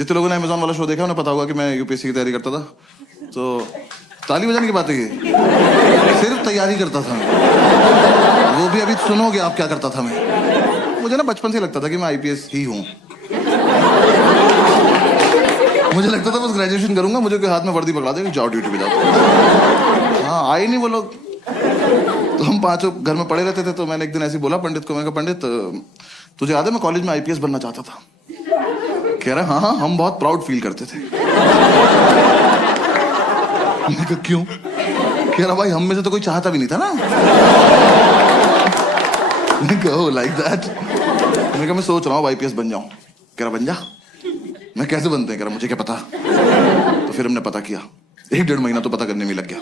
जितने लोगों ने अमेजोन वाला शो देखा उन्हें पता होगा कि मैं यूपीएससी की तैयारी करता था। तो ताली बजाने की बात है ये, सिर्फ तैयारी करता था मैं। वो भी अभी सुनोगे आप क्या करता था मैं। मुझे ना बचपन से लगता था कि मैं आईपीएस ही हूँ। मुझे लगता था बस ग्रेजुएशन करूंगा, मुझे कोई हाथ में वर्दी पकड़ा देगा, जाओ ड्यूटी पे जाओ। हाँ आए नहीं वो लोग। तो हम पांचों घर में पड़े रहते थे। तो मैंने एक दिन ऐसे बोला पंडित को, मैंने कहा पंडित तुझे याद है मैं कॉलेज में आईपीएस बनना चाहता था। कह रहा हाँ हम बहुत प्राउड फील करते थे। मैंने कहा क्यों? कह रहा भाई हम में से तो कोई चाहता भी नहीं था ना। मैंने कहा लाइक दैट। मैंने कहा मैं सोच रहा हूँ आईपीएस बन जाऊं। कह रहा बन जा। मैं कैसे बनते हैं? कह रहा मुझे क्या पता। तो फिर हमने पता किया, 1-1.5 महीना तो पता करने में लग गया।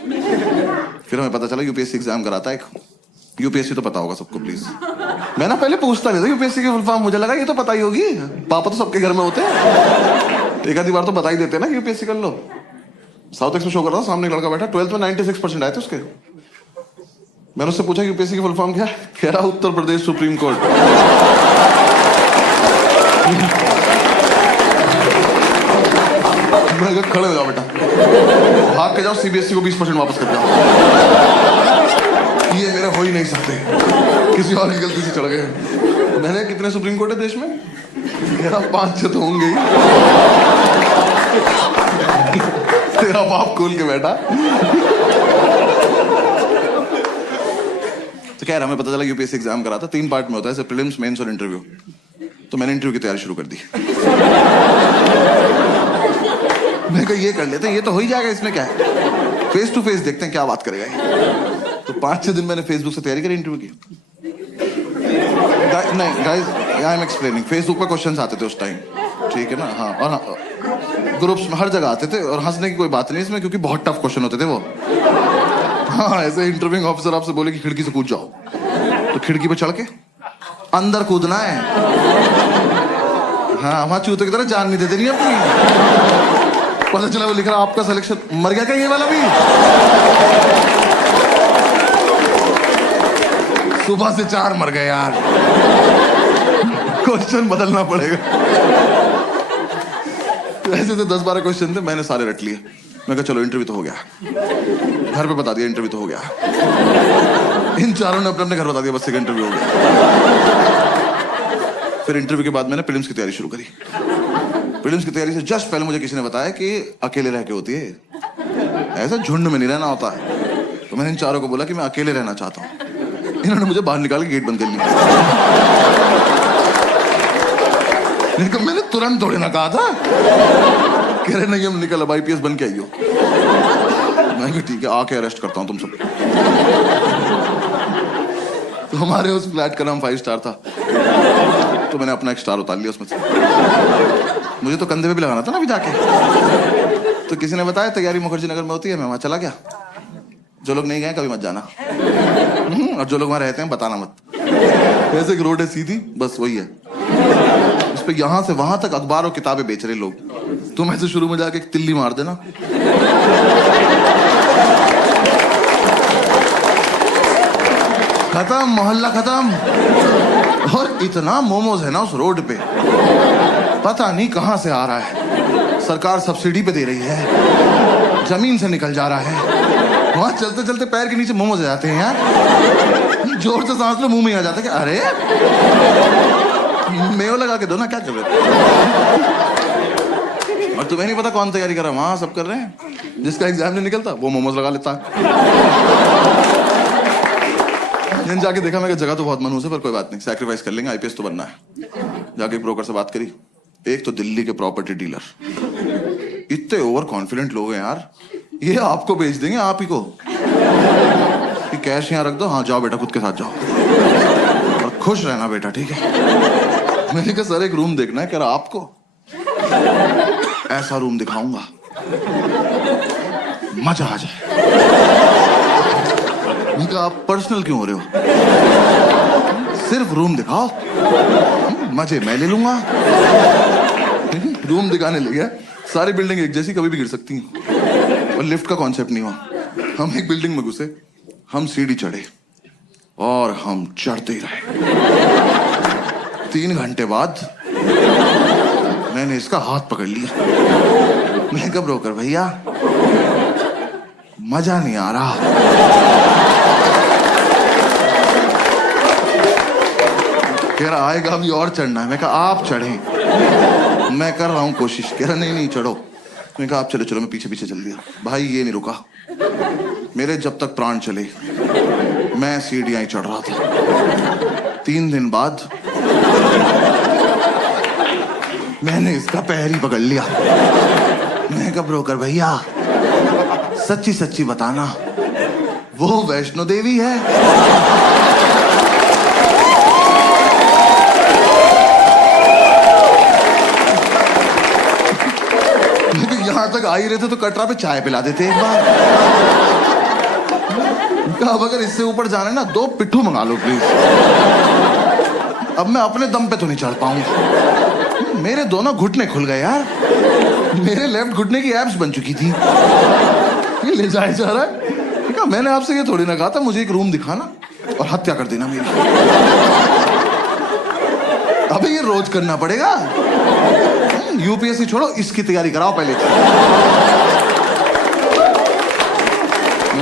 फिर हमें पता चला यूपीएससी एग्जाम कराता है एक। यूपीएससी तो पता होगा सबको प्लीज। मैं ना पहले पूछता नहीं था यूपीएससी की फुल फॉर्म, मुझे लगा ये तो पता ही होगी, पापा तो सबके घर में होते हैं, एक आधी बार तो बता ही देते हैं ना कि यूपीएससी कर लो। साउथ एक्स में शो कर रहा था, सामने एक लड़का बैठा, 12th में 96% आए थे उसके। मैंने उससे पूछा यूपीएससी की फुल फॉर्म क्या है? कह रहा उत्तर प्रदेश सुप्रीम कोर्ट। मैं कहा खड़े हो जाओ बेटा, भाग के जाओ सीबीएसई को 20% वापस कर जाओ। ये मेरे हो ही नहीं सकते, किसी और की गलती से चढ़ गए। मैंने कितने सुप्रीम कोर्ट है देश में? मेरा 5-6 तो होंगे ही। तेरा बाप खोल के बैठा। तो कह रहा हमें पता चला यूपीएससी एग्जाम करा था, 3 पार्ट में होता है, प्रीलिम्स, मेंस और इंटरव्यू। तो मैंने इंटरव्यू की तैयारी शुरू कर दी। मैं कहा ये कर लेते हैं, ये तो हो ही जाएगा, इसमें क्या है, फेस टू फेस देखते हैं क्या बात करेगा ये। तो 5-6 दिन मैंने फेसबुक से तैयारी करी इंटरव्यू की। नहीं guys I am explaining, Facebook पे क्वेश्चंस आते थे उस टाइम, ठीक है ना। हाँ और हाँ, ग्रुप्स में हर जगह आते थे, और हंसने की कोई बात नहीं इसमें, क्योंकि बहुत टफ क्वेश्चन होते थे वो। हाँ ऐसे इंटरव्यूइंग ऑफिसर आपसे बोले कि खिड़की से कूद जाओ, तो खिड़की पे चढ़ के अंदर कूदना है। हाँ वहां चूते की तरह जान नहीं देते नहीं अपनी। पता चला वो लिख रहा आपका सिलेक्शन, मर गया क्या ये वाला भी? सुबह से 4 मर गए यार। क्वेश्चन बदलना पड़ेगा। ऐसे तो 10-12 क्वेश्चन थे, मैंने सारे रट लिए। मैं कहा चलो इंटरव्यू तो हो गया, घर पे बता दिया इंटरव्यू तो हो गया। इन चारों ने अपने अपने घर बता दिया बस एक इंटरव्यू हो गया। फिर इंटरव्यू के बाद मैंने प्रीलिम्स की तैयारी शुरू करी। प्रीलिम्स की तैयारी से जस्ट पहले मुझे किसी ने बताया कि अकेले रह के होती है, ऐसा झुंड में नहीं रहना होता है। तो मैंने इन चारों को बोला कि मैं अकेले रहना चाहता हूँ। इन्होंने मुझे बाहर निकाल के गेट बंद कर लिया। मैंने तुरंत थोड़ी ना कहा था। कह रहे नहीं हम निकल, अब आईपीएस बन के आइयो। मैं कहा ठीक है आके अरेस्ट करता हूँ तुम सब। तो हमारे उस फ्लैट का नाम 5 स्टार था, तो मैंने अपना एक स्टार उतार लिया उसमें से। मुझे तो कंधे पे भी लगाना था ना अभी जाके। तो किसी ने बताया तैयारी मुखर्जी नगर में होती है, मैं वहां चला गया। जो लोग नहीं गए कभी मत जाना, और जो लोग वहां रहते हैं बताना मत। वैसे एक रोड है सीधी, बस वही है। उस पे यहां से वहां तक अखबार और किताबें बेच रहे लोग। तुम ऐसे शुरू में जाके एक तिल्ली मार देना, खत्म, मोहल्ला खत्म। और इतना मोमोज है ना उस रोड पे, पता नहीं कहां से आ रहा है। सरकार सब्सिडी पे दे रही है, जमीन से निकल जा रहा है। वहां चलते चलते पैर के नीचे मोमोज आ जाते हैं यार। जोर से सांस लो मुंह में आ जाता है कि अरे मेयो लगा के दो ना, क्या कर रहे हो? और तुम्हें नहीं पता कौन तैयारी कर रहा है, वहां सब कर रहे हैं। जिसका एग्जाम नहीं निकलता वो मोमोज लगा लेता है। जाके देखा मैं जगह तो बहुत मनहूस है, पर कोई बात नहीं, सैक्रिफाइस कर लेंगे, आईपीएस तो बनना है। जाके ब्रोकर से बात करी, एक तो दिल्ली के प्रॉपर्टी डीलर, इतने ओवर कॉन्फिडेंट लोग हैं यार, ये आपको बेच देंगे आप ही को, कि कैश यहाँ रख दो, हाँ जाओ बेटा खुद के साथ जाओ और खुश रहना बेटा, ठीक है। मैंने कहा सर एक रूम देखना है। कह रहा आपको ऐसा रूम दिखाऊंगा मजा आ जाए। मैंने कहा आप पर्सनल क्यों हो रहे हो, सिर्फ रूम दिखाओ, मजे मैं ले लूंगा। रूम दिखाने ले गया, सारी बिल्डिंग एक जैसी, कभी भी गिर सकती हैं, और लिफ्ट का कॉन्सेप्ट नहीं हुआ। हम एक बिल्डिंग में घुसे, हम सीढ़ी चढ़े और हम चढ़ते ही रहे। 3 घंटे बाद मैंने इसका हाथ पकड़ लिया। मैं कहा ब्रोकर भैया मजा नहीं आ रहा। कह रहा आएगा अभी और चढ़ना है। मैं कहा आप चढ़ें, मैं कर रहा हूं कोशिश। कह रहा नहीं नहीं चढ़ो। मैं कहा आप चलो चलो। मैं पीछे पीछे चल दिया। भाई ये नहीं रुका मेरे जब तक प्राण चले। मैं सीढ़ियां ही चढ़ रहा था। 3 दिन बाद मैंने इसका पैर ही पकड़ लिया। मैं कहा ब्रोकर भैया सच्ची सच्ची बताना वो वैष्णो देवी है? यहां तक आ ही रहे थे तो कटरा पे चाय पिला देते एक बार। अब अगर इससे ऊपर जाना है ना 2 पिट्ठू मंगा लो प्लीज। अब मैं अपने दम पे तो नहीं चढ़ पाऊंगा। मेरे दोनों घुटने खुल गए यार। मेरे लेफ्ट घुटने की एब्स बन चुकी थी। ये ले जाया जा रहा है। कहा मैंने आपसे ये थोड़ी ना कहा था मुझे एक रूम दिखाना और हत्या कर देना मेरी। अबे ये रोज करना पड़ेगा। यूपीएससी छोड़ो इसकी तैयारी कराओ पहले।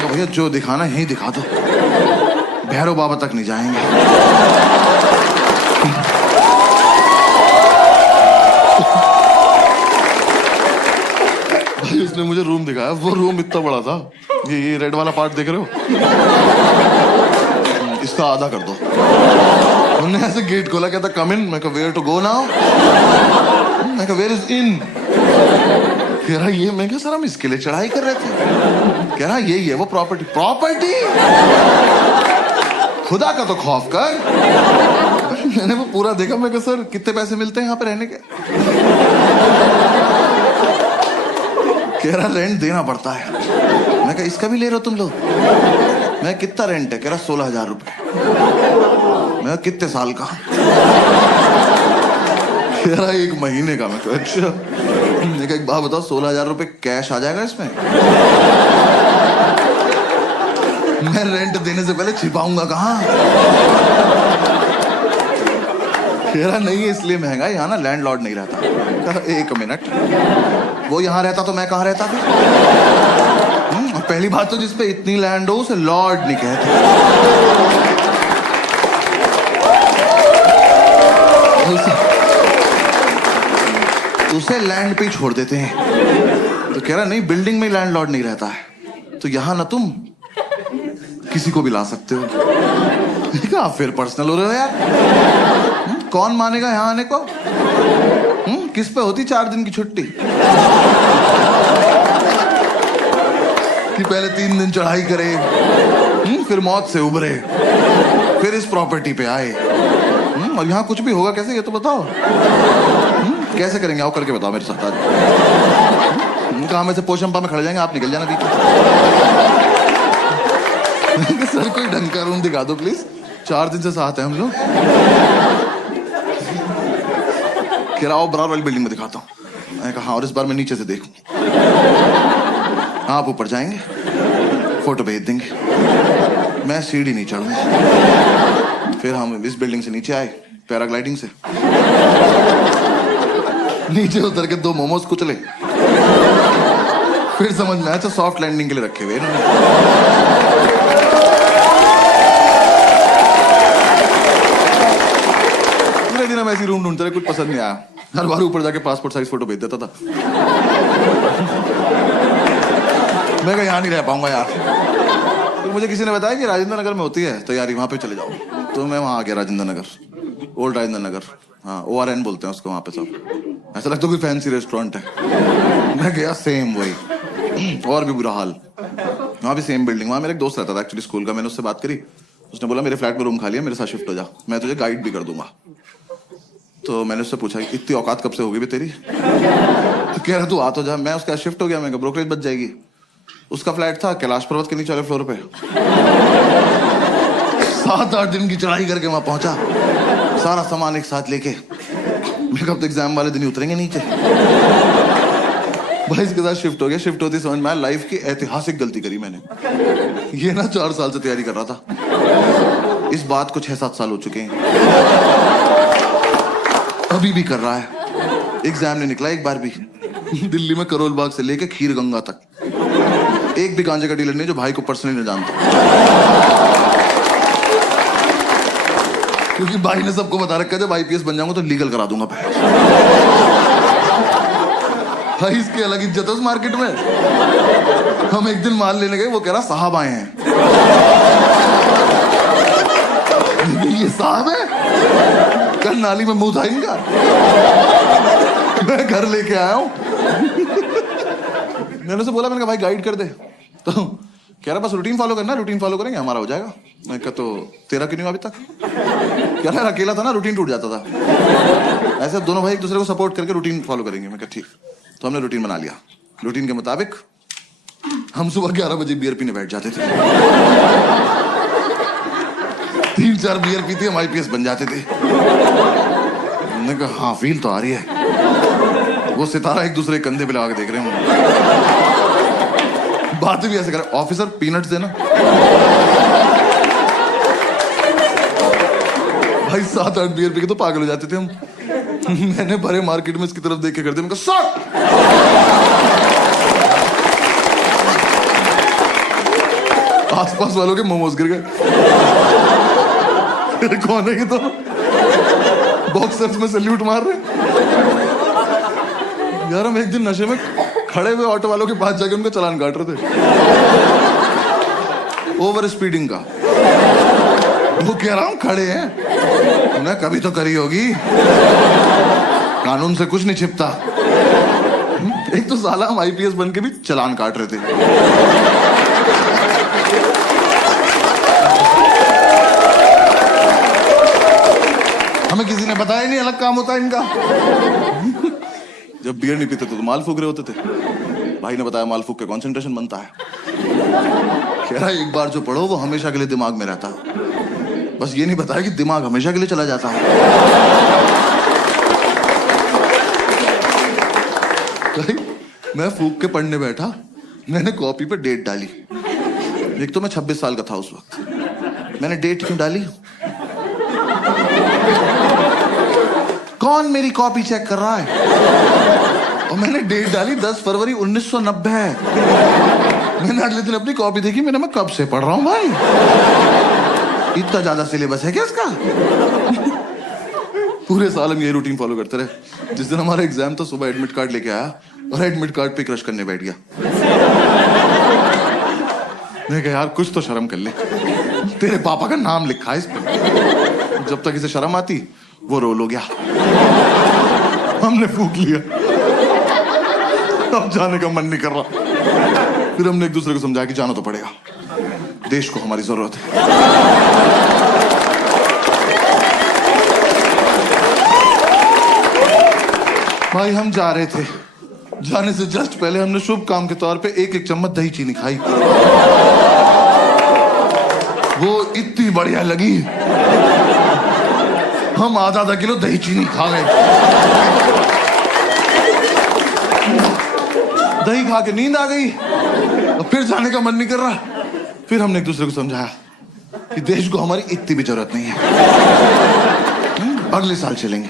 भैया जो दिखाना यही दिखा दो। भैरव बाबा तक नहीं जाएंगे। भाई उसने मुझे रूम दिखाया। वो रूम इतना बड़ा था। ये रेड वाला पार्ट देख रहे हो? इसका आधा कर दो। उन्होंने ऐसे गेट खोला। कहता कम इन। मैं कहा वेयर टू गो नाउ? मैं कहा वेयर इज इन? कह रहा ये। मैं कहा सर हम इसके लिए चढ़ाई कर रहे थे। कह रहा यही है वो प्रॉपर्टी। प्रॉपर्टी? खुदा का तो खौफ कर। मैंने वो पूरा देखा। मैं कहा सर कितने पैसे मिलते हैं यहाँ पे रहने के? कह रहा रेंट देना पड़ता है। मैं कहा इसका भी ले रहे हो तुम लोग? मैं कितना रेंट है? कह रहा 16,000 रुपए। मैं कितने साल का? कह रहा 1 महीने का। मैं कहा अच्छा। मैं एक बात बताओ 16,000 रुपए कैश आ जाएगा इसमें? मैं रेंट देने से पहले छिपाऊंगा कहाँ? कह रहा नहीं है इसलिए महंगा। यहाँ ना लैंडलॉर्ड नहीं रहता। कहा 1 मिनट वो यहाँ रहता तो मैं कहाँ रहता फिर? पहली बात तो जिसपे इतनी लैंड हो उसे लॉर्ड नहीं कहते। उसे लैंड पे ही छोड़ देते हैं। तो कह रहा नहीं बिल्डिंग में लैंडलॉर्ड नहीं रहता है तो यहां ना तुम किसी को भी ला सकते हो। आप फिर पर्सनल हो रहे हो यार। कौन मानेगा यहां आने को? किस पे होती 4 दिन की छुट्टी कि पहले 3 दिन चढ़ाई करे, फिर मौत से उबरे, फिर इस प्रॉपर्टी पे आए। और यहाँ कुछ भी होगा कैसे ये तो बताओ। कैसे करेंगे? आओ करके बताओ मेरे साथ आज। कहा में से पोशंपा में खड़े जाएंगे आप निकल जाना बीच में। सर कोई ढंग का रूम दिखा दो प्लीज। 4 दिन से साथ हैं हम लोग। कह रहा बराबर वाली बिल्डिंग में दिखाता हूँ। मैंने कहा और इस बार मैं नीचे से देखूं। आप ऊपर जाएंगे फोटो भेज देंगे। मैं सीढ़ी नहीं चढ़ूंगा। फिर हम इस बिल्डिंग से नीचे आए पैराग्लाइडिंग से। नीचे उतर के 2 मोमोज कुचले। फिर समझ में आया तो सॉफ्ट लैंडिंग के लिए रखे हुए इन्होंने। पूरे दिन हम ऐसी रूम ढूंढते रहे। कुछ पसंद नहीं आया। हर बार ऊपर जाके पासपोर्ट साइज फोटो भेज देता था। मैं कहा यहाँ नहीं रह पाऊंगा यार। तो मुझे किसी ने बताया कि राजेंद्र नगर में होती है तैयारी, वहां पे चले जाओ। तो मैं वहां आ गया राजेंद्र नगर, ओल्ड राजेंद्र नगर। हाँ ORN बोलते हैं उसको वहां पे सब। ऐसा लगता है कोई फैंसी रेस्टोरेंट है। मैं गया सेम वही और भी बुरा हाल। वहां भी सेम बिल्डिंग। वहां मेरा एक दोस्त रहता था एक्चुअली स्कूल का। मैंने उससे बात करी। उसने बोला मेरे फ्लैट में रूम खाली है, मेरे साथ शिफ्ट हो जा, मैं तुझे गाइड भी कर दूंगा। तो मैंने उससे पूछा इतनी औकात कब से होगी भी तेरी? तो कह रहा तू आ तो जा। मैं उसका शिफ्ट हो गया। मैं ब्रोकरेज बच जाएगी। उसका फ्लैट था कैलाश पर्वत के नीचे वाले फ्लोर पे। 7-8 दिन की चढ़ाई करके वहां पहुंचा, सारा सामान एक साथ लेके। मैं कब तो एग्जाम वाले दिन ही उतरेंगे नीचे। भाई इसके साथ शिफ्ट हो गया। शिफ्ट होती समझ में आया लाइफ की ऐतिहासिक गलती करी मैंने। ये ना 4 साल से तैयारी कर रहा था। इस बात को 6-7 साल हो चुके हैं। अभी भी कर रहा है। एग्जाम नहीं निकला एक बार भी। दिल्ली में करोल बाग से लेके खीर गंगा तक एक भी गांजे का डीलर नहीं जो भाई को पर्सनली न जानता, क्योंकि भाई ने सबको बता रखा है जब आईपीएस बन जाऊंगा तो लीगल करा दूंगा भाई। इसकी अलग इज्जत है उस मार्केट में। हम एक दिन माल लेने गए, वो कह रहा साहब आए हैं। ये साहब है, कल नाली में मुंह था इनका। मैं घर लेके आया हूं। मैंने उसे बोला, मैंने कहा भाई गाइड कर दे, तो कह रहा बस रूटीन फॉलो करना, रूटीन फॉलो करेंगे हमारा हो जाएगा। मैं कहा तो तेरा क्यों नहीं अभी तक? कह रहा अकेला था ना, रूटीन टूट जाता था। ऐसे दोनों भाई एक दूसरे को सपोर्ट करके रूटीन फॉलो करेंगे। मैं कहा ठीक। तो हमने रूटीन बना लिया। रूटीन के मुताबिक हम सुबह 11 बजे बियर पीने बैठ जाते थे। 3-4 बियर पीते हम आईपीएस बन जाते थे। मैंने कहा हाँ फील तो आ रही है। वो सितारा एक दूसरे कंधे पे लगा के देख रहे हैं। बात भी ऐसे कर, ऑफिसर पीनट्स देना। भाई 7-8 बियर पी के तो पागल हो जाते थे हम। मैंने भरे मार्केट में इसकी तरफ देख के कर दिया। मैं आसपास वालों के मोमोज गिर गए। कौन है ये? तो बॉक्सर्स में सैल्यूट मार रहे। यार हम एक दिन नशे में खड़े हुए ऑटो वालों के पास जाके उनका चालान काट रहे थे, ओवर स्पीडिंग का। वो कह रहा हूं खड़े हैं, उन्हें कभी तो करी होगी, कानून से कुछ नहीं छिपता। एक तो साला हम आईपीएस बन के भी चालान काट रहे थे। हमें किसी ने बताया नहीं अलग काम होता है इनका। जब बियर नहीं पीते तो माल फूक रहे होते थे। भाई ने बताया माल फूक के कंसंट्रेशन बनता है। कह रहा एक बार जो पढ़ो वो हमेशा के लिए दिमाग में रहता है। बस ये नहीं बताया कि दिमाग हमेशा के लिए चला जाता है। मैं फूक के पढ़ने बैठा, मैंने कॉपी पे डेट डाली। एक तो मैं 26 साल का था उस वक्त। मैंने डेट क्यों डाली? कौन मेरी कॉपी चेक कर रहा है? और मैंने डेट डाली 10 फरवरी 1990। मैंने अगले दिन अपनी कॉपी देखी, मैं कब से पढ़ रहा हूं भाई? इतना ज्यादा सिलेबस है क्या इसका? पूरे साल हम यही रूटीन फॉलो करते रहे। जिस दिन हमारा एग्जाम था सुबह एडमिट कार्ड लेके आया और एडमिट कार्ड पे क्रश करने बैठ गया। मैं कहा यार कुछ तो शर्म कर ले, तेरे पापा का नाम लिखा है इस पे। जब तक इसे शर्म आती वो रोल हो गया। हमने फूक लिया, अब जाने का मन नहीं कर रहा। फिर हमने एक दूसरे को समझाया कि जाना तो पड़ेगा, देश को हमारी जरूरत है। भाई हम जा रहे थे, जाने से जस्ट पहले हमने शुभ काम के तौर पे 1-1 चम्मच दही चीनी खाई। वो इतनी बढ़िया लगी, हम आधा किलो दही चीनी खा गए। दही खा के नींद आ गई और फिर जाने का मन नहीं कर रहा। फिर हमने एक दूसरे को समझाया कि देश को हमारी इतनी भी जरूरत नहीं है, अगले साल चलेंगे।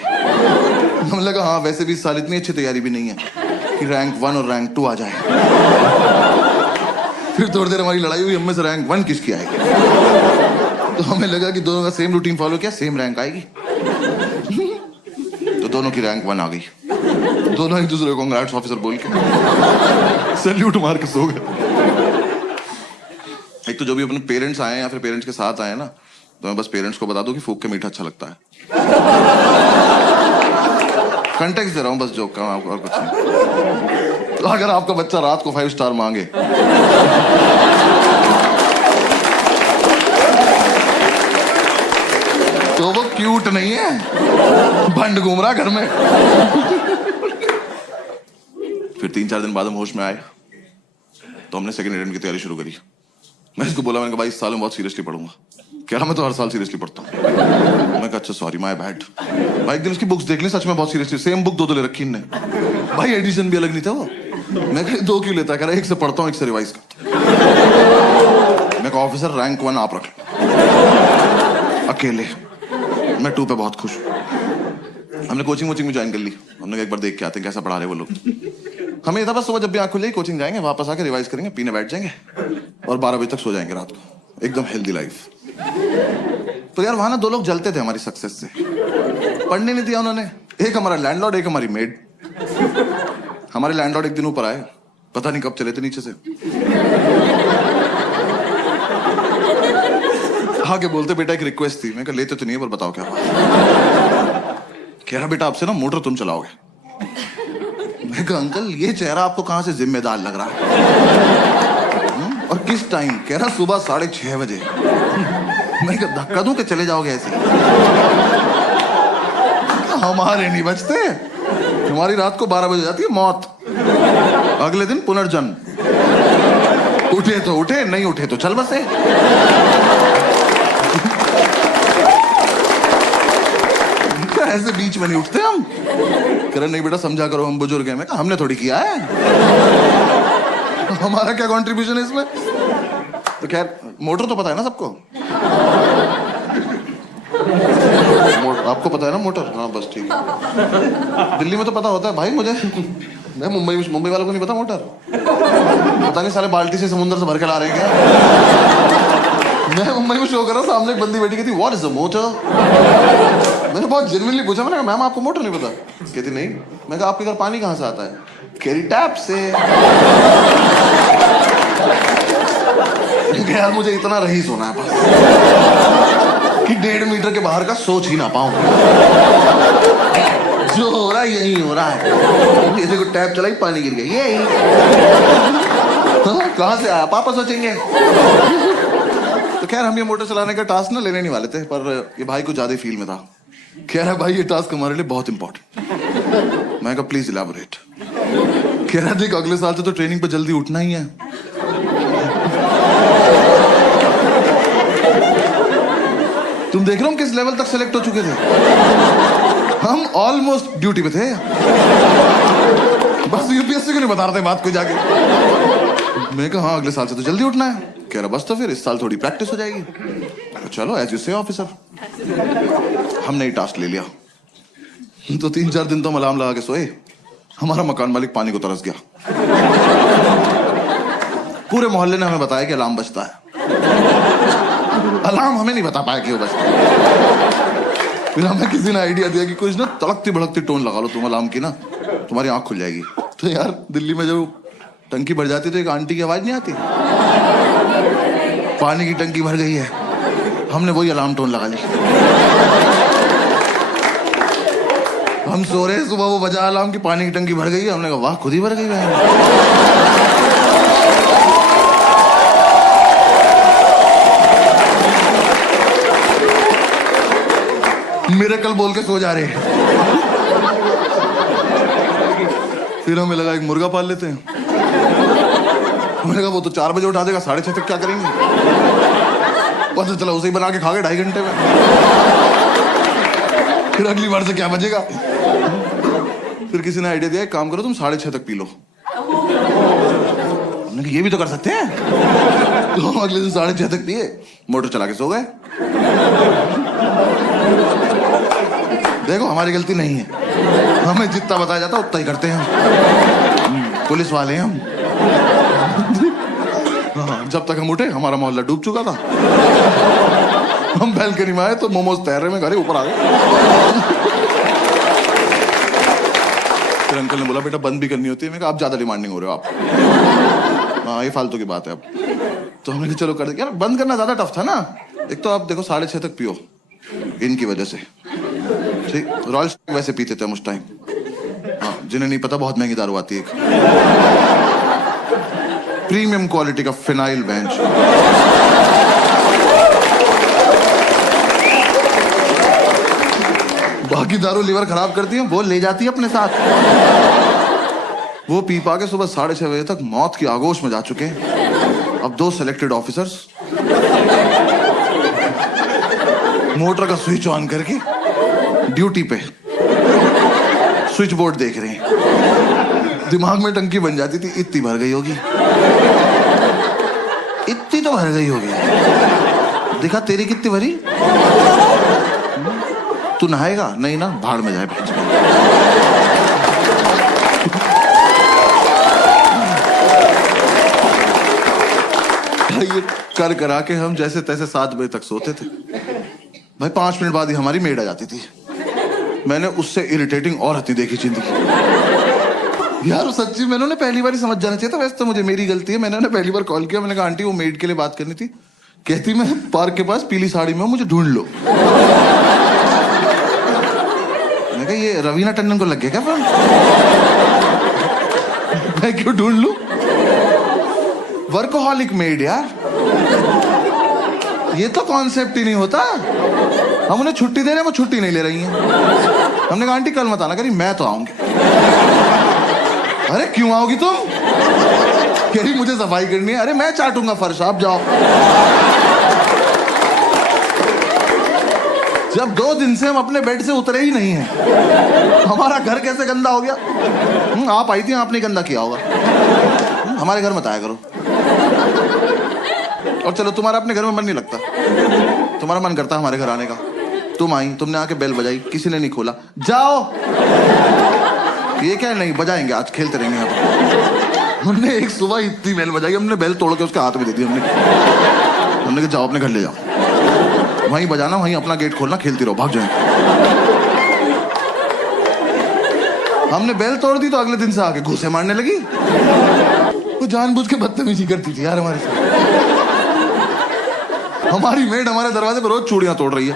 हमें लगा हाँ वैसे भी इस साल इतनी अच्छी तैयारी भी नहीं है कि रैंक 1 और रैंक 2 आ जाए। फिर थोड़ी देर हमारी लड़ाई हुई, हम में से रैंक 1 किसकी आएगी। तो हमें लगा कि दोनों का सेम रूटीन फॉलो किया, सेम रैंक आएगी। तो दोनों की रैंक 1 आ गई। दोनों एक दूसरे को कांग्रेट्स ऑफिसर बोल के सैल्यूट मार के सो गए। एक तो जो भी अपने पेरेंट्स आए या फिर पेरेंट्स के साथ आए ना, तो मैं बस पेरेंट्स को बता दूं कि फूक के मीठा अच्छा लगता है। कंटेक्स्ट दे रहा हूं बस जोक का, आपको और कुछ नहीं। तो अगर आपका बच्चा रात को 5 स्टार मांगे तो वो क्यूट नहीं है, भंड घूम रहा घर में। फिर 3-4 दिन बाद हम होश में आए तो हमने सेकंड अटेम्प्ट की तैयारी शुरू करी। मैं इसको बोला, मैंने कहा भाई इस साल में बहुत सीरियसली पढ़ूंगा। कह रहा मैं तो हर साल सीरियसली पढ़ता हूँ। मैं कहा अच्छा सॉरी माय बैड। भाई एक दिन उसकी बुक्स देख ली, सच में बहुत सीरियसली सेम बुक 2 ले रखी इनने। भाई एडिशन भी अलग नहीं था वो। मैं कहा 2 क्यों लेता? कह रहा 1 से पढ़ता हूँ 1 से रिवाइज करता हूँ। मैं कहा ऑफिसर रैंक 1 आप रख लो अकेले, मैं 2 पे बहुत खुश हूँ। हमने कोचिंग वोचिंग में ज्वाइन कर ली। हमने एक बार देख के आते हैं कैसा पढ़ा रहे वो लोग। हमें ये था बस सुबह जब भी आँख खुलेगी कोचिंग जाएंगे, वापस आके रिवाइज करेंगे, पीने बैठ जाएंगे और 12 बजे तक सो जाएंगे रात को। एकदम हेल्दी लाइफ। तो यार वहां ना 2 लोग जलते थे हमारी सक्सेस से। पढ़ने नहीं दिया उन्होंने। एक हमारा लैंडलॉर्ड, एक हमारी मेड। हमारे लैंडलॉर्ड एक दिन ऊपर आए, पता नहीं कब चले थे नीचे से। हाँ के बोलते बेटा एक रिक्वेस्ट थी। मैं कहा लेते तो नहीं है पर बताओ क्या बात। कह रहा बेटा आपसे ना मोटर तुम चलाओगे। मैं कहा अंकल ये चेहरा आपको कहां से जिम्मेदार लग रहा है और किस टाइम? कह रहा सुबह 6:30 बजे। मैं कहा धक्का दूं कि चले जाओगे ऐसे? हमारे नहीं बचते, हमारी रात को 12 बजे जाती है मौत, अगले दिन पुनर्जन्म। उठे तो उठे, नहीं उठे तो चल बसे। ऐसे बीच में नहीं उठते हम। कह रहे नहीं बेटा समझा करो हम बुजुर्ग हैं। मैं कहा हमने थोड़ी किया है, हमारा क्या कंट्रीब्यूशन है इसमें? तो खैर मोटर तो पता है ना सबको। आपको पता है ना मोटर? हाँ बस ठीक है। दिल्ली में तो पता होता है भाई मुझे। मैं मुंबई वालों को नहीं पता मोटर। पता नहीं साले बाल्टी से समुद्र से भर के ला रहे हैं क्या। मैं मुंबई में शो कर रहा हूँ, सामने एक बंदी बैठी कहती व्हाट इज अ मोटर। मैंने बहुत जेन्युइनली पूछा, मैंने कहा मैम आपको मोटर नहीं पता? कहती नहीं। मैं कहा आपके घर पानी कहाँ से आता है? कह रही टैप से। यार मुझे इतना रईस होना है बस कि 1.5 मीटर के बाहर का सोच ही ना पाऊं। जो हो रहा है यही हो रहा है। जैसे को टैप चलाई पानी गिर गया, यही कहां से आया पापा सोचेंगे। तो खैर हम ये मोटर चलाने का टास्क ना लेने नहीं वाले थे, पर ये भाई को ज्यादा फील में था। कह रहा भाई ये टास्क हमारे लिए बहुत इंपॉर्टेंट। मैं कहा प्लीज इलैबोरेट। कह रहा देख अगले साल से तो ट्रेनिंग पे जल्दी उठना ही है। तुम देख रहे हो हम किस लेवल तक सेलेक्ट हो चुके थे। हम ऑलमोस्ट ड्यूटी पे थे। बस यूपीएससी को नहीं बता रहे बात को जाके। मैं कहा हाँ अगले साल से तो जल्दी उठना है। कह रहा बस तो फिर इस साल थोड़ी प्रैक्टिस हो जाएगी। तो चलो एज यू से ऑफिसर। हमने ही टास्क ले लिया। तो 3-4 दिन तो हम अलार्म लगा के सोए। हमारा मकान मालिक पानी को तरस गया। पूरे मोहल्ले ने हमें बताया कि अलार्म बजता है। अलार्म हमें नहीं बता पाया कि वो बजता है। फिर हमें किसी ने आइडिया दिया कि कुछ ना तड़कती भड़कती टोन लगा लो तुम अलार्म की ना, तुम्हारी आंख खुल जाएगी। तो यार दिल्ली में जब टंकी भर जाती तो एक आंटी की आवाज नहीं आती, पानी की टंकी भर गई है। हमने वही अलार्म टोन लगा ली। हम सो रहे, सुबह वो बजा अलार्म की पानी की टंकी भर गई है। हमने कहा वाह खुद ही भर गई है। मिरेकल बोल के सो जा रहे हैं। फिर हमें लगा एक मुर्गा पाल लेते हैं। मैंने कहा वो तो 4 बजे उठा देगा, 6:30 तक क्या करेंगे? पता चला उसे ही बना के खा गए 2.5 घंटे में। फिर अगली बार से क्या बचेगा? फिर किसी ने आइडिया दिया एक काम करो तुम 6:30 तक पी लो। हमने कहा ये भी तो कर सकते हैं। तो हम अगले दिन 6:30 तक पिए, मोटर चला के सो गए। देखो हमारी गलती नहीं है, हमें जितना बताया जाता उतना ही करते हैं हम। पुलिस वाले हैं हम। हाँ, जब तक हम उठे हमारा मोहल्ला डूब चुका था। हम बैल्कनी में आए तो मोमोज तैर रहे में घरे ऊपर आ गए। फिर अंकल ने बोला बेटा बंद भी करनी होती है। मैं कहा आप ज्यादा डिमांडिंग हो रहे हो आप। हाँ ये फालतू की बात है अब। तो हमने कहा चलो कर दे। यार बंद करना ज्यादा टफ था ना। एक तो आप देखो 6:30 तक पियो इनकी वजह से। ठीक रॉयल वैसे पीते थे हम उस टाइम। हाँ जिन्हें नहीं पता बहुत महंगी दारू आती है, प्रीमियम क्वालिटी का फिनाइल बेंच। बाकी दारू लीवर खराब करती है, वो ले जाती है अपने साथ। वो पी पा के सुबह 6:30 बजे तक मौत की आगोश में जा चुके हैं। अब 2 सेलेक्टेड ऑफिसर्स मोटर का स्विच ऑन करके ड्यूटी पे स्विच बोर्ड देख रहे हैं। दिमाग में टंकी बन जाती थी इतनी भर गई होगी, इतनी तो भर गई होगी। देखा तेरी कितनी भरी? तू नहाएगा? नहीं ना, भाड़ में जाए। ये कर करा के हम जैसे तैसे 7 बजे तक सोते थे भाई। 5 मिनट बाद ही हमारी मेड आ जाती थी। मैंने उससे इरिटेटिंग और हती देखी जिंदगी यार। सच्ची मैंने उन्हें पहली बार ही समझ जाना चाहिए था। वैसे तो मुझे मेरी गलती है, मैंने उन्हें पहली बार कॉल किया। मैंने कहा आंटी वो मेड के लिए बात करनी थी। कहती मैं पार्क के पास पीली साड़ी में हूं, मुझे ढूंढ लो। मैंने कहा ये रवीना टंडन को लग गया क्या फोन? मैं क्यों ढूंढ लूं? वर्कोहॉलिक मेड यार, ये तो कॉन्सेप्ट ही नहीं होता। हम उन्हें छुट्टी दे रहे हैं, वो छुट्टी नहीं ले रही हैं। हमने कहा आंटी कल मत आना। करी मैं तो आऊंगी। अरे क्यों आओगी तुम? कह रही मुझे सफाई करनी है। अरे मैं चाटूंगा फर्श, आप जाओ। जब 2 दिन से हम अपने बेड से उतरे ही नहीं हैं, हमारा घर कैसे गंदा हो गया? आप आई थी, आपने गंदा किया होगा। हमारे घर मत आया करो। और चलो तुम्हारा अपने घर में मन नहीं लगता, तुम्हारा मन करता हमारे घर आने का। तुम आई, तुमने आके बेल बजाई, किसी ने नहीं खोला। जाओ। ये क्या नहीं बजाएंगे, आज खेलते रहेंगे यहाँ पर। हमने एक सुबह इतनी बेल बजाई, हमने बेल तोड़ के उसके हाथ में दे दी। हमने कहा जाओ अपने घर ले जाओ, वहीं बजाना, वहीं अपना गेट खोलना, खेलती रहो, भाग जाए। हमने बेल तोड़ दी तो अगले दिन से आके घूसे मारने लगी। वो जानबूझ के बदतमीजी करती थी यार हमारे साथ। हमारी मेड हमारे दरवाजे पर रोज चूड़ियां तोड़ रही है।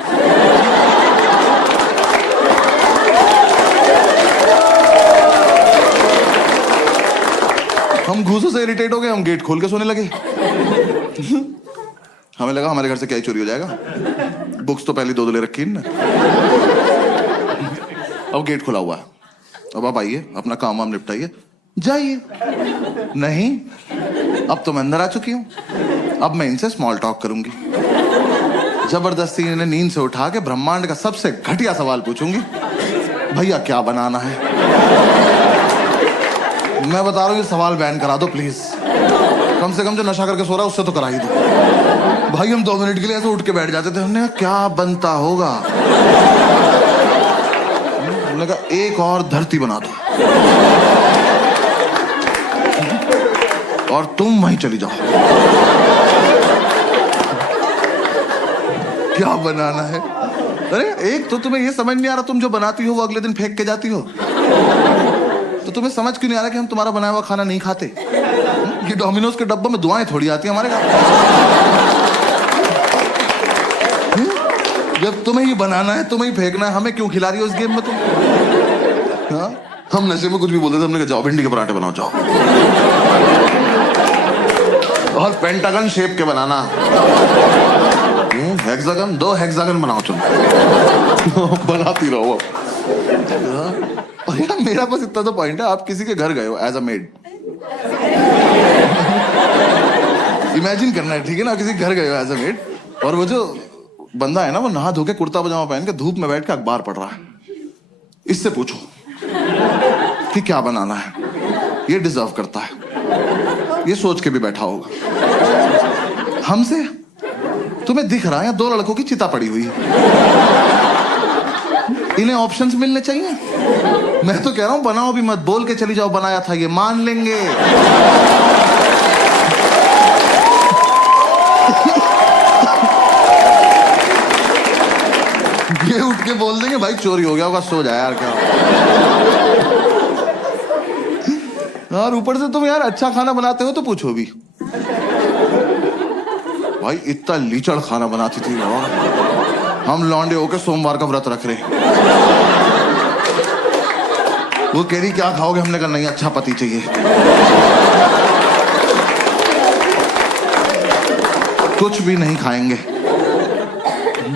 हम घूसों से इरिटेट हो गए, हम गेट खोल के सोने लगे। हमें लगा हमारे घर से क्या ही चोरी हो जाएगा। बुक्स तो पहले 2 ले रखी ना। अब गेट खुला हुआ है, अब आप आइए, अपना काम वाम निपटाइए, जाइए। नहीं, अब तो मैं अंदर आ चुकी हूं, अब मैं इनसे स्मॉल टॉक करूंगी। जबरदस्ती इन्हें नींद से उठा के ब्रह्मांड का सबसे घटिया सवाल पूछूंगी, भैया क्या बनाना है? मैं बता रहा हूं ये सवाल बैन करा दो प्लीज। कम से कम जो नशा करके सो रहा है उससे तो करा ही दो। भाई हम 2 मिनट के लिए ऐसे उठ के बैठ जाते थे। हमने कहा क्या बनता होगा? हमने कहा एक और धरती बना दो और तुम वहीं चली जाओ। क्या बनाना है? अरे एक तो तुम्हें ये समझ नहीं आ रहा, तुम जो बनाती हो वो अगले दिन फेंक के जाती हो। तो तुम्हें समझ क्यों नहीं आ रहा कि हम तुम्हारा बनाया हुआ खाना नहीं खाते? ये डोमिनोज के डब्बे में दुआएं थोड़ी आती है हमारे घर। जब तुम्हें ही बनाना है, तुम्हें ही फेंकना है, हमें क्यों खिला रही हो इस गेम में तुम? हाँ? हम नशे में कुछ भी बोलते थे। हमने कहा जाओ भिंडी के पराठे बनाओ, जाओ। और पेंटागन शेप के बनाना, हेक्सागन, 2 हेक्सागन बनाओ तुम। बनाती रहो। और यार मेरा बस इतना तो पॉइंट है, आप किसी के घर गए हो एज अ मेड, इमेजिन करना है, ठीक है ना? किसी घर गए हो एज अ मेड, और वो जो बंदा है ना, वो नहा धो के कुर्ता पजामा पहन के धूप में बैठ के अखबार पढ़ रहा है। इससे पूछो कि क्या बनाना है, ये डिजर्व करता है, ये सोच के भी बैठा होगा। हमसे तुम्हें दिख रहा है 2 लड़कों की चिता पड़ी हुई है, इन्हें ऑप्शंस मिलने चाहिए। मैं तो कह रहा हूं बनाओ भी मत, बोल के चली जाओ बनाया था, ये मान लेंगे। ये उठ के बोल देंगे भाई चोरी हो गया होगा, सो जाए यार। क्या यार ऊपर से तुम यार अच्छा खाना बनाते हो तो पूछो भी। भाई इतना लीचड़ खाना बनाती थी यार। हम लौंडे होके सोमवार का व्रत रख रहे। वो कह रही क्या खाओगे? हमने कहा नहीं, अच्छा पति चाहिए। कुछ भी नहीं खाएंगे।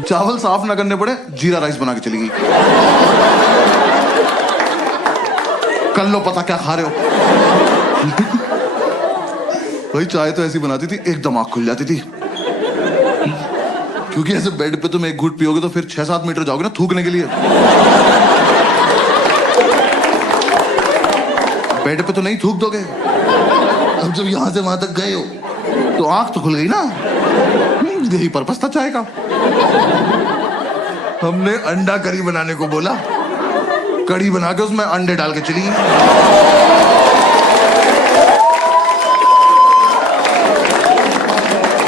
चावल साफ ना करने पड़े, जीरा राइस बना के चली गई। कर लो पता क्या खा रहे हो। भाई चाय तो ऐसी बनाती थी एकदम आंख खुल जाती थी, क्योंकि ऐसे बेड पे तुम एक घूंट पियोगे तो फिर 6-7 मीटर जाओगे ना थूकने के लिए। बेड पे तो नहीं थूक दोगे। अब जब यहां से वहां तक गए हो तो आंख तो खुल गई ना। यही पर्पस था चाय का। हमने अंडा करी बनाने को बोला, कड़ी बना के उसमें अंडे डाल के चली गई।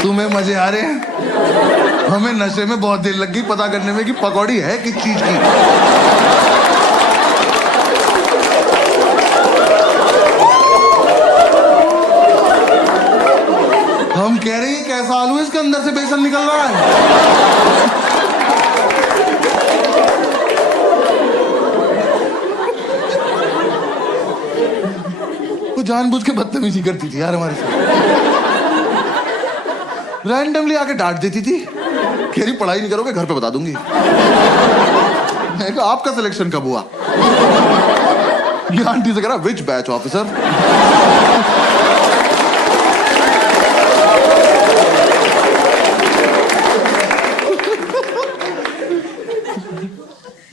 तुम्हें मजे आ रहे हैं? हमें नशे में बहुत देर लग गई पता करने में कि पकौड़ी है किस चीज की। हम कह रहे हैं कैसा आलू है, इसके अंदर से बेसन निकल रहा है। वो जानबूझ के बदतमीजी करती थी यार हमारे साथ, रैंडमली आके डांट देती थी, कह रही पढ़ाई नहीं करोगे घर पे बता दूंगी। मैं कहा आपका सिलेक्शन कब हुआ? ये आंटी से कह रहा विच बैच ऑफिसर।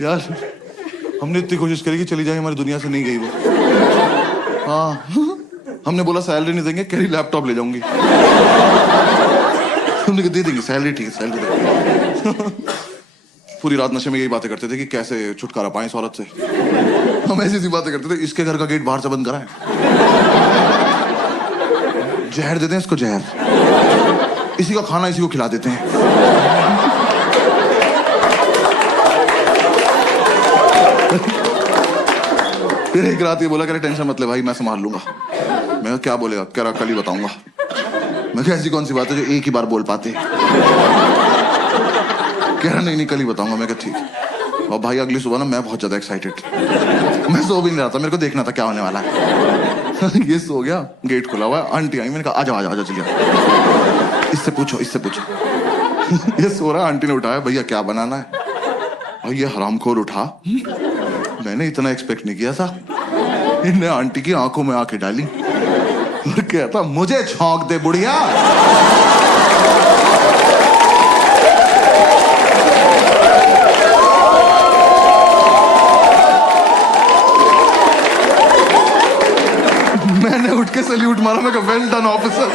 यार हमने इतनी कोशिश करी कि चली जाए, हमारी दुनिया से नहीं गई वो। हाँ हमने बोला सैलरी नहीं देंगे, कह रही लैपटॉप ले जाऊंगी। हमने कहा दे देंगे सैलरी, ठीक है सैलरी देंगे। पूरी रात नशे में यही बातें करते थे कि कैसे छुटकारा पाएं इस औरत से। हम ऐसी ऐसी बातें करते थे, इसके घर का गेट बाहर से बंद कराएं, जहर देते हैं इसको, जहर, इसी का खाना इसी को खिला देते हैं। फिर एक रात ये बोला, कह रहे टेंशन मत ले भाई मैं संभाल लूंगा। मैं क्या बोलेगा? कह रहा कल ही बताऊंगा। मैं कहा ऐसी कौन सी बात है जो एक ही बार बोल पाते? कह रहा नहीं कल ही बताऊंगा। मैं कहा ठीक। और भाई अगली सुबह ना मैं बहुत ज्यादा एक्साइटेड, मैं सो भी नहीं रहा था, मेरे को देखना था क्या होने वाला है। ये सो गया, गेट खुला हुआ है, आंटी आई, मैंने कहा आजा आजा आजा चलिए, इससे पूछो इससे पूछो। ये सो रहा, आंटी ने उठाया, भैया क्या बनाना है? और ये हरामखोर उठा, मैंने इतना एक्सपेक्ट नहीं किया था। इनने आंटी की आंखों में आंखें डाली और कहता मुझे छौंक दे बुढ़िया। मैंने उठ के सैल्यूट मारा, मैं कहा वेल डन ऑफिसर।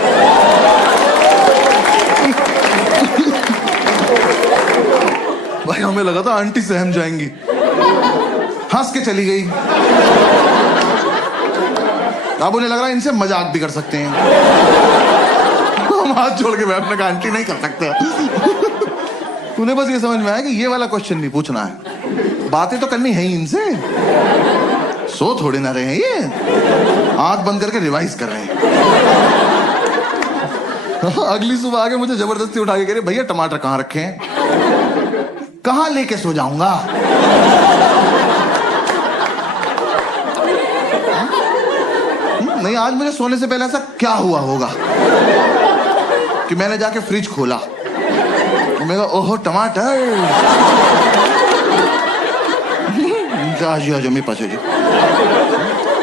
भाई हमें लगा था आंटी सहम जाएंगी, हंस के चली गई। अब उन्हें लग रहा है इनसे मजाक भी कर सकते हैं। हम हाथ जोड़ के बैठने का आंटी नहीं कर सकते। उन्हें बस ये समझ में आया कि ये वाला क्वेश्चन नहीं पूछना है, बातें तो करनी है ही इनसे। सो थोड़े ना रहे हैं ये, आंख बंद करके रिवाइज कर रहे हैं। अगली सुबह आके मुझे जबरदस्ती उठा के कह रहे भैया टमाटर कहाँ रखे हैं? कहाँ लेके सो जाऊंगा? नहीं आज मुझे सोने से पहले ऐसा क्या हुआ होगा कि मैंने जाके फ्रिज खोला, मैं कहा ओहो टमाटर,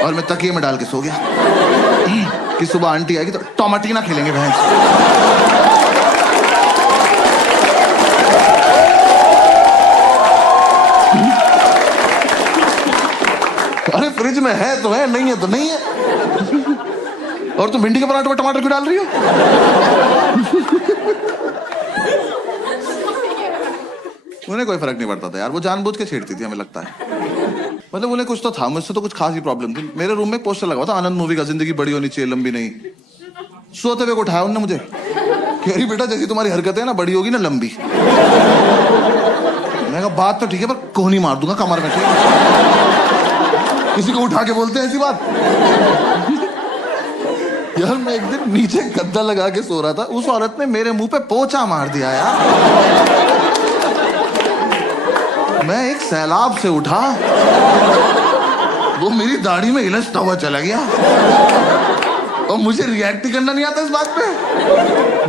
और मैं तकिए में डाल के सो गया कि सुबह आंटी आएगी तो टमाटीना खेलेंगे भैंस। अरे फ्रिज में है तो है, नहीं है तो नहीं है। और तुम भिंडी के पराठे में टमाटर क्यों डाल रही हो? उन्हें कोई फर्क नहीं पड़ता था यार, वो जानबूझ के छेड़ती थी हमें लगता है। मतलब उन्हें कुछ तो था, मुझसे तो कुछ खास ही प्रॉब्लम थी। मेरे रूम में एक पोस्टर लगा था आनंद मूवी का, जिंदगी बड़ी होनी चाहिए लंबी नहीं। सोते हुए को उठाया उन्होंने मुझे, कह रही बेटा जैसी तुम्हारी हरकत है ना, बड़ी होगी ना लंबी। मैंने कहा बात तो ठीक है पर कोहनी मार दूंगा कमर में। किसी को उठा के बोलते हैं ऐसी बात? यार मैं एक दिन नीचे गद्दा लगा के सो रहा था, उस औरत ने मेरे मुंह पे पोंछा मार दिया यार। मैं एक सैलाब से उठा, वो मेरी दाढ़ी में इलझता हुआ चला गया और मुझे रिएक्ट करना नहीं आता इस बात पे।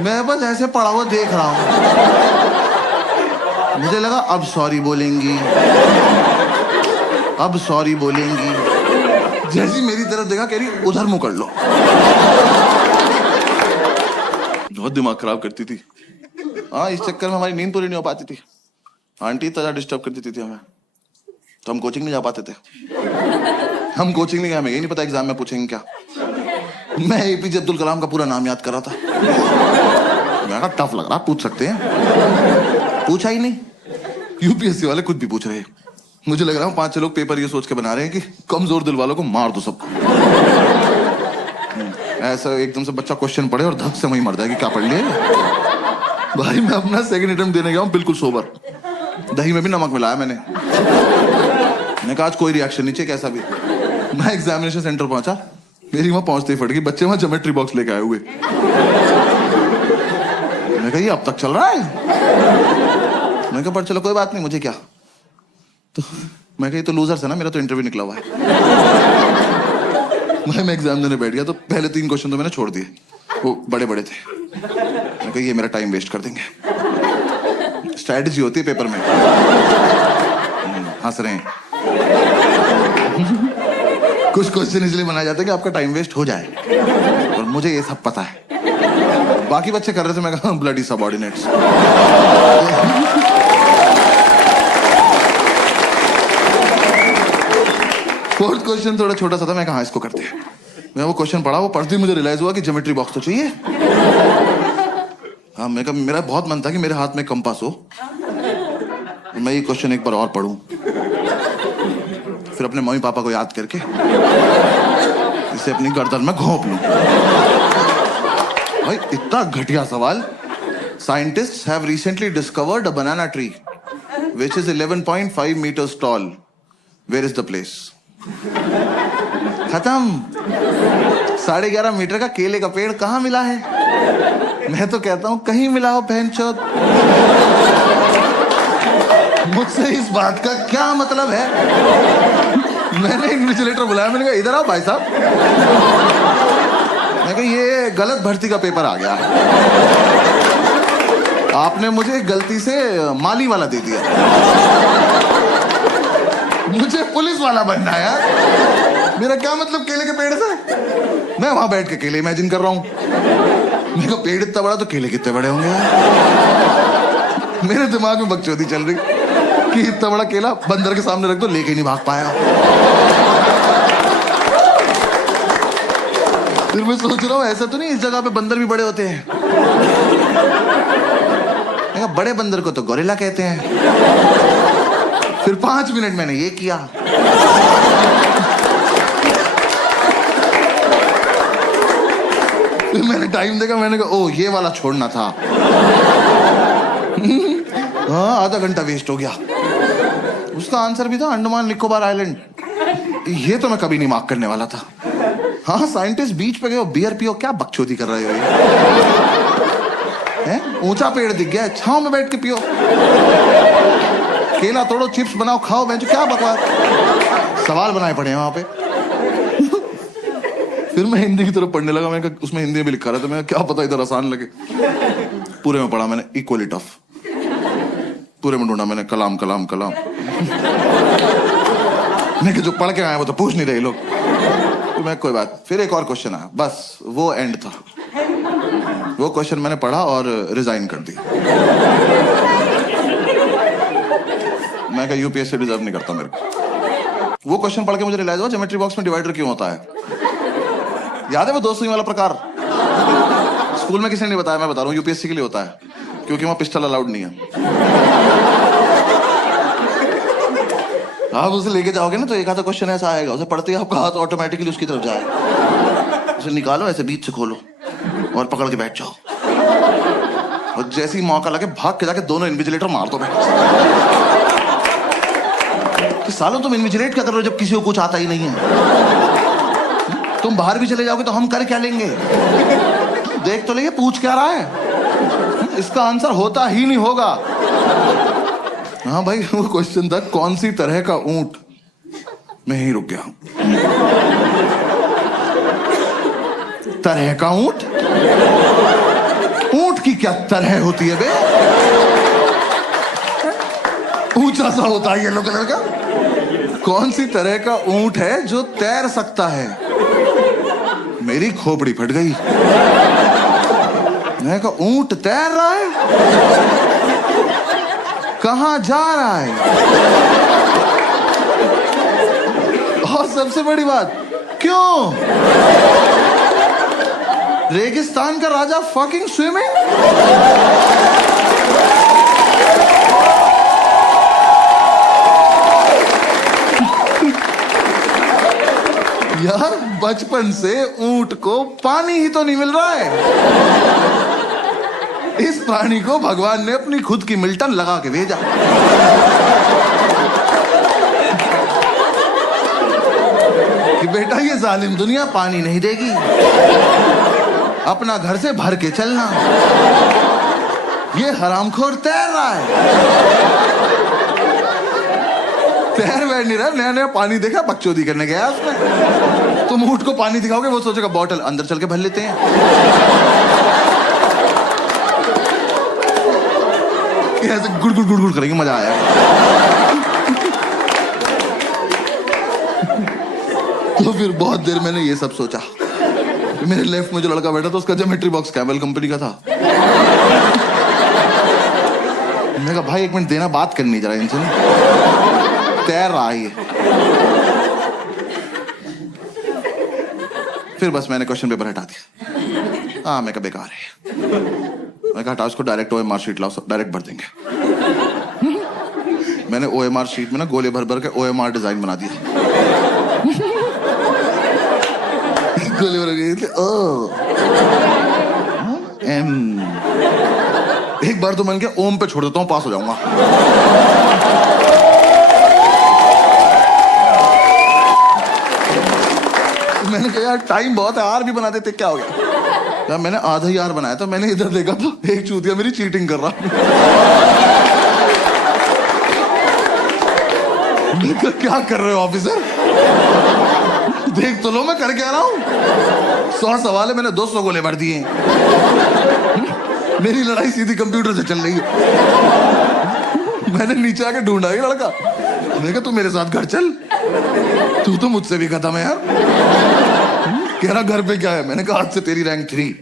मैं बस ऐसे पड़ा हुआ देख रहा हूं। मुझे लगा अब सॉरी बोलेंगी, अब सॉरी बोलेंगी। जैसी मेरी तरफ देखा कह रही उधर मुंह कर लो। बहुत दिमाग खराब करती थी। हाँ इस चक्कर में हमारी नींद पूरी नहीं हो पाती थी। आंटी इतना डिस्टर्ब कर देती थी हमें, तो हम कोचिंग नहीं जा पाते थे। हम कोचिंग नहीं गए, हमें यही नहीं पता एग्जाम में पूछेंगे क्या। मैं एपीजे अब्दुल कलाम का पूरा नाम याद कर रहा था। मैं कहा टफ लग रहा, पूछ सकते हैं। पूछा ही नहीं, यूपीएससी वाले कुछ भी पूछ रहे हैं। मुझे लग रहा है 5-6 लोग पेपर ये सोच के बना रहे हैं कि कमजोर दिल वालों को मार दो सबको। ऐसा एकदम से बच्चा क्वेश्चन पढ़े और धक से वहीं मर जाए कि क्या पढ़ लिया। भाई मैं अपना सेकंड अटेम्प्ट देने गया हूँ बिल्कुल सोबर, दही में भी नमक मिलाया मैंने कहा आज कोई रिएक्शन नहीं चाहिए कैसा भी। मैं एग्जामिनेशन सेंटर पहुंचा, मेरी वहां पहुंचते ही फट गई, बच्चे वहां ज्योमेट्री बॉक्स लेके आए हुए। मैंने कहा ये अब तक चल रहा है। मैंने कहा पर चलो कोई बात नहीं, मुझे क्या। तो मैं कहा ये तो लूजर्स है ना, मेरा तो इंटरव्यू निकला हुआ है। मैं एग्जाम देने बैठ गया तो पहले 3 क्वेश्चन तो मैंने छोड़ दिए, वो बड़े बड़े थे। मैं कहा ये मेरा टाइम वेस्ट कर देंगे। स्ट्रैटेजी होती है पेपर में। हंस रहे हैं। कुछ क्वेश्चन इसलिए बनाए जाते हैं कि आपका टाइम वेस्ट हो जाए, और मुझे ये सब पता है। बाकी बच्चे कर रहे थे, मैं कहा ब्लडी सबऑर्डिनेट्स। फोर्थ क्वेश्चन थोड़ा छोटा सा था, मैं कहा इसको करते हैं। मैं वो क्वेश्चन पढ़ा, वो पढ़ते ही मुझे रियलाइज हुआ कि ज्योमेट्री बॉक्स तो चाहिए। हाँ मैं कहा मेरा बहुत मन था कि मेरे हाथ में कंपास हो, मैं ये क्वेश्चन एक बार और पढ़ूं, फिर अपने मम्मी पापा को याद करके इसे अपनी गर्दन में घोंप लूं। भाई इतना घटिया सवाल। Scientists have recently discovered a banana tree which is 11.5 meters tall. Where is the place? खत्म। 11.5 मीटर का केले का पेड़ कहां मिला है? मैं तो कहता हूं कहीं मिला हो बहनचोद। मुझसे इस बात का क्या मतलब है? मैंने इन्विजिलेटर बुलाया, मैंने कहा इधर आओ भाई साहब। मैं कहा ये गलत भर्ती का पेपर आ गया, आपने मुझे गलती से माली वाला दे दिया, मुझे पुलिस वाला बनना है यार। मेरा क्या मतलब केले के पेड़ से? मैं वहां बैठ के केले इमेजिन कर रहा हूं। मेरे को पेड़ इतना बड़ा तो केले कितने बड़े होंगे यार। मेरे दिमाग में बकचोदी चल रही कि इतना बड़ा केला बंदर के सामने रख दो, लेके नहीं भाग पाया। फिर मैं सोच रहा हूं ऐसा तो नहीं इस जगह पे बंदर भी बड़े होते हैं। बड़े बंदर को तो गोरिल्ला कहते हैं। फिर 5 मिनट मैंने ये किया, फिर मैंने टाइम देखा, मैंने कहा ओ ये वाला छोड़ना था। हाँ आधा घंटा वेस्ट हो गया। उसका आंसर भी था अंडमान निकोबार आइलैंड। ये तो मैं कभी नहीं मार्क करने वाला था। हाँ साइंटिस्ट बीच पे गए, बियर पियो, क्या बकचोदी कर रहे हो ये? ऊंचा पेड़ दिख गया, छांव में बैठ के पियो। केला तोड़ो, चिप्स बनाओ, खाओ, बेंचो, क्या बकवास। सवाल बनाए पड़े हैं वहां पे। फिर मैं हिंदी की तरफ पढ़ने लगा, मैंने उसमें हिंदी में लिखा रहा था, मैं क्या पता इधर आसान लगे। पूरे में पढ़ा मैंने इक्वली टफ, पूरे में ढूंढा मैंने कलाम कलाम कलाम। मैं जो पढ़ के आया वो तो पूछ नहीं रहे लोग। तो मैं कोई बात, फिर एक और क्वेश्चन आया, बस वो एंड था। वो क्वेश्चन मैंने पढ़ा और रिजाइन कर दी। मैं कहा यूपीएससी डिजर्व नहीं करता मेरे को। वो क्वेश्चन पढ़ के मुझे रियलाइज हुआ ज्योमेट्री बॉक्स में डिवाइडर क्यों होता है। याद है वो 2 सुई वाला प्रकार? स्कूल में किसी ने नहीं बताया, मैं बता रहा हूँ, यूपीएससी के लिए होता है, क्योंकि वहां पिस्टल अलाउड नहीं है। आप उसे लेके जाओगे ना तो एक आधा क्वेश्चन ऐसा आएगा, उसे पढ़ते ही आपका हाथ ऑटोमेटिकली उसकी तरफ जाएगा। उसे निकालो, ऐसे बीच से खोलो और पकड़ के बैठ जाओ, और जैसे ही मौका लगे भाग के जाके दोनों इन्विजिलेटर मार दो। कि सालों तुम इन्विजिलेट क्या कर रहे हो जब किसी को कुछ आता ही नहीं है? तुम बाहर भी चले जाओगे तो हम कर क्या लेंगे? देख तो लेंगे पूछ क्या रहा है, इसका आंसर होता ही नहीं होगा। हाँ भाई वो क्वेश्चन था कौन सी तरह का ऊंट। मैं यहीं रुक गया। तरह का ऊंट? ऊंट की क्या तरह होती है बे? ऊंचा सा होता है येलो कलर का। कौन सी तरह का ऊंट है जो तैर सकता है? मेरी खोपड़ी फट गई। मैं कहा ऊंट तैर रहा है, कहां जा रहा है? और सबसे बड़ी बात, क्यों? रेगिस्तान का राजा फकिंग स्विमिंग। यार बचपन से ऊंट को पानी ही तो नहीं मिल रहा है। इस प्राणी को भगवान ने अपनी खुद की मिल्टन लगा के भेजा। कि बेटा ये जालिम दुनिया पानी नहीं देगी, अपना घर से भर के चलना। ये हरामखोर तैर रहा है, तैर वैर नहीं रहा, नया नया पानी देखा बकचोदी करने गया उसमें। तुम ऊंट को पानी दिखाओगे, वो सोचेगा बॉटल अंदर चल के भर लेते हैं। ऐसे गुड़ गुड़ गुड़ गुड़ करेंगे, मजा आया। तो फिर बहुत देर मैंने ये सब सोचा। मेरे लेफ्ट में जो लड़का बैठा था उसका ज्योमेट्री बॉक्स कैमल कंपनी का था। मैंने कहा भाई एक मिनट देना, बात करनी जरा इनसे। तैर रहा है ये। फिर बस मैंने क्वेश्चन पेपर हटा दिया। हाँ मैं कहा बेकार है। मैं कहा हटा उसको, डायरेक्ट OMR शीट लाओ, डायरेक्ट भर देंगे। मैंने OMR शीट में ना गोले भर भर के OMR डिजाइन बना दिया। गोले भर के ओ M। एक बार तो मन के ओम पे छोड़ देता हूँ, पास हो जाऊंगा। मैंने कहा यार टाइम बहुत है, आर भी बना देते, क्या हो गया। यार मैंने आधा ही आर बनाया था। मैंने इधर देखा तो एक चूतिया मेरी चीटिंग कर रहा। क्या कर रहे हो ऑफिसर, देख तो लो मैं कर क्या रहा हूं। 100 सवाल है, मैंने 200 गोले भर दिए। मेरी लड़ाई सीधी कंप्यूटर से चल रही है। मैंने नीचे आके ढूंढा ये लड़का। मैंने कहा तू मेरे साथ घर चल, तू तो मुझसे भी खत्म है यार। कह रहा घर पे क्या है। मैंने कहा आज से तेरी रैंक 3।